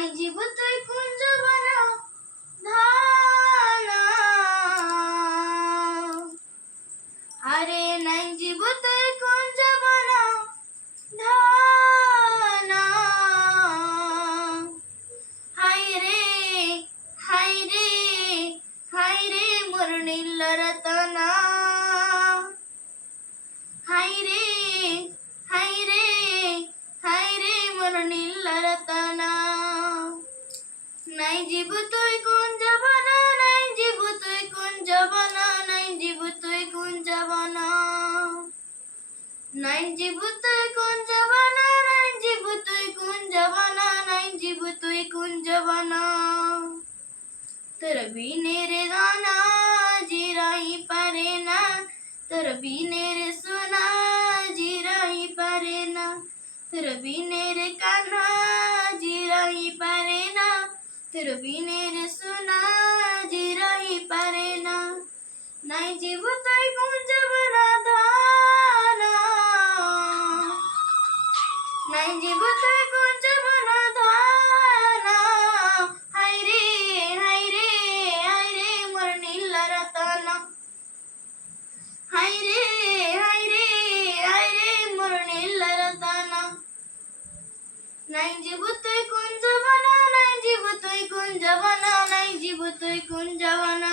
নাই জীব তুই কুঞ্জ বন ধানা, আরে নাই জীব তুই কুঞ্জ বন ধানা। হাই রে হাই রে হাই রে মোর নীল রতনা, হাই রে হাই রে হাই রে মোর নীল রতনা। নাই জীব তুই কুঞ্জ বন, নাই জীব তুই কুঞ্জ বন, নাই জীব তুই কুঞ্জ বন, নাই জীব তুই কুঞ্জ বন, নাই জীব তুই কুঞ্জ বন, নাই জীব তুই কুঞ্জ বন। তোর বিনে রে গানা জিরাই পারে না, তোর বিনে রে সোনা জিরাই পারে না, তোর বিনে রে কান্না জিরাই পারে না, তোর বিনে রে সোনা জিরাই পারে না। নাই জীব তুই কুঞ্জ বন ধানা, নাই জীব তুই কুঞ্জ বন ধানা। হাই রে হাই রে হাই রে মোর নীল রতনা, হাই রে হাই রে হাই রে মোর নীল রতনা। নাই জীব তুই কুঞ্জ বন, নাই জীব তুই কুঞ্জ বন, নাই জীব তুই কুঞ্জ বন,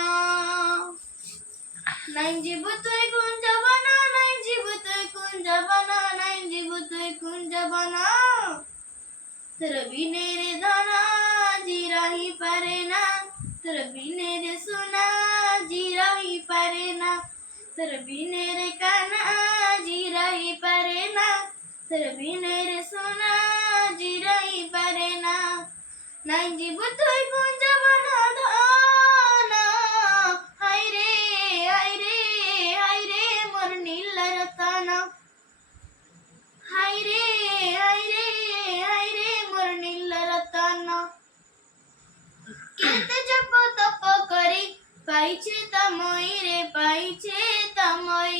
নাই জীব তুই কুঞ্জ বন, নাই জীব তুই কুঞ্জ বন, নাই জীব তুই কুঞ্জ বন। তোর বিনে রে ধনা জিরাই পারে না, তোর বিনে রে সোনা জিরাই পারে না, তোর বিনে রে কানা জিরাই পারে না, তোর বিনে রে সোনা জিরাই পারে না। নাই জীব তুই কুঞ্জ বন ধানা, হাই রে হাই রে হাই রে মোর নীল রতনা, হাই রে হাই রে হাই রে মোর নীল রতনা। কেতে জপ তপ করি পাইছে তমই রে পাইছে তমই,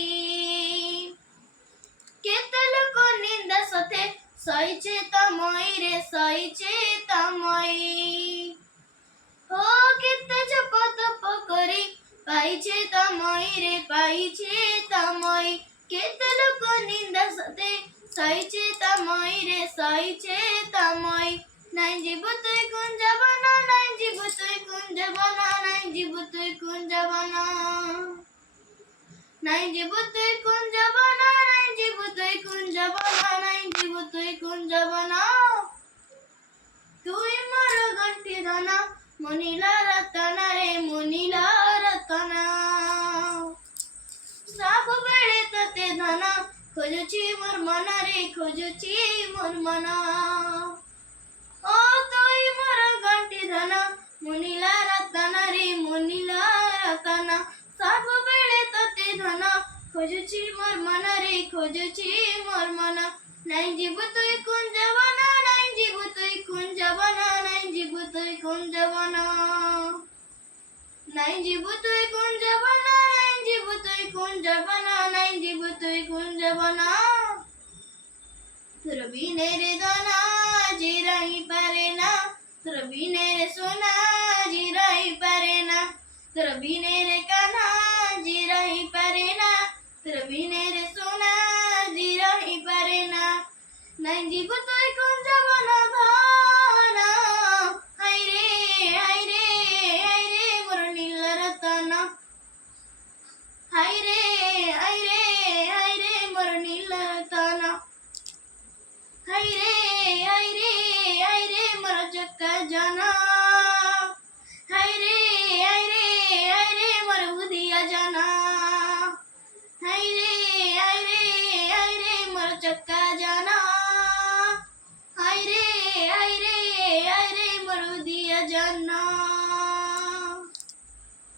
কেতে লোক নিন্দা সতে সইছে তমই রে সইছে তমই। ও কেতে জপ তপ করি পাইছে তমই রে পাইছে তমই, কেতে লোক নিন্দা সতে সইছে তমই রে সইছে তমই। নাই জীব তুই কুঞ্জ বন, নাই জীব তুই কুঞ্জ বন, নাই জীব তুই কুঞ্জ বন, নাই জীব তুই কুঞ্জ বন, নাই জীব তুই কুঞ্জ বন, নাই জীব তুই কুঞ্জ বন। তুই মোর গণ্টি ধন মনিল রতন রে মনিল রতন, ସବୁବେଳେ ତତେ ଧନ ଖୋଜୁଛି ମୋର ମନରେ ଖୋଜୁଛି ମୋର ମନ। ଓ ତୁଇ ମୋର ଗଣ୍ଠି ଧନ ମୁନିଲ ରତନ ରେ ମୁନିଲ ରତନ, ସବୁବେଳେ ତତେ ଧନ ଖୋଜୁଛି ମୋର ମନରେ ଖୋଜୁଛି ମୋର ମନ। নাই জীব তুই কুঞ্ଜ বন, নাই জীব তুই কুঞ্ଜ বন, নাই জীব তুই কুঞ্ଜ বন, নাই জীব তুই কুঞ্জ বন, নাই জীব তুই কুঞ্জ বন, নাই জীব তুই কুঞ্জ বন। তোর বিনে রে ধনা জিরাই পারে না, তোর বিনে রে সোনা জিরাই পারে না, তোর বিনে রে কানা জিরাই পারে না, তোর বিনে রে সোনা জিরাই পারে না। নাই জীব তুই কুঞ্জ বন